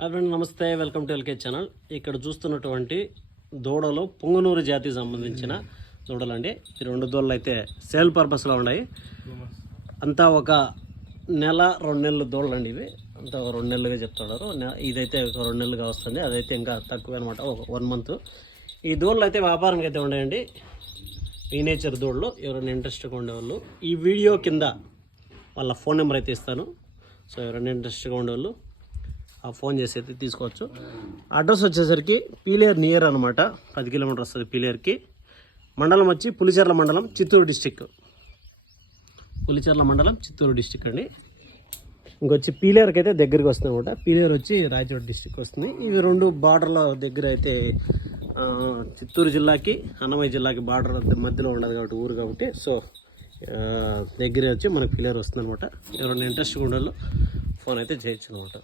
Hi friend, నమస్తే. Welcome to LK channel. ఇక్కడ చూస్తున్నటువంటి దూడలు పొంగనూరు జాతికి సంబంధించిన దూడలండి. ఈ రెండు దూడలు అయితే సేల్ పర్పస్లో ఉన్నాయి. అంతా ఒక నెల 2 నెలలు దూడలు అండి. ఇవి అంతా 2 నెలలుగా చెప్తున్నారు. ఇదైతే ఒక 2 నెలలుగా వస్తుంది, అదైతే ఇంకా తక్కువ అనమాట, ఒక 1 మంత్. ఈ దూడలు అయితే వ్యాపారానికి అయితే ఉన్నాయండి. ఈ నేచర్ దూడలు. ఎవరైనా ఇంట్రెస్ట్గా ఉండేవాళ్ళు ఈ వీడియో కింద వాళ్ళ ఫోన్ నెంబర్ అయితే ఇస్తాను. సో ఎవరైనా ఇంట్రెస్ట్గా ఉండేవాళ్ళు ఆ ఫోన్ చేసి అయితే తీసుకోవచ్చు. అడ్రస్ వచ్చేసరికి పీలేరు నియర్ అనమాట, 10 కిలోమీటర్ వస్తుంది పీలేరుకి. మండలం వచ్చి పులిచెర్ల మండలం, చిత్తూరు డిస్టిక్. పులిచెర్ల మండలం, చిత్తూరు డిస్టిక్ అండి. ఇంకొచ్చి పీలేరుకి అయితే దగ్గరికి వస్తుంది అనమాట. పీలేరు వచ్చి రాయచోటి డిస్టిక్ వస్తుంది. ఇవి రెండు బార్డర్ల దగ్గర అయితే చిత్తూరు జిల్లాకి అన్నమయ్య జిల్లాకి బార్డర్ మధ్యలో ఉండదు కాబట్టి ఊరు కాబట్టి. సో దగ్గరే వచ్చి మనకు పీలేరు వస్తుంది అనమాట. ఎవరైనా ఇంట్రెస్ట్గా ఉండాలో ఫోన్ అయితే చేయొచ్చు అనమాట.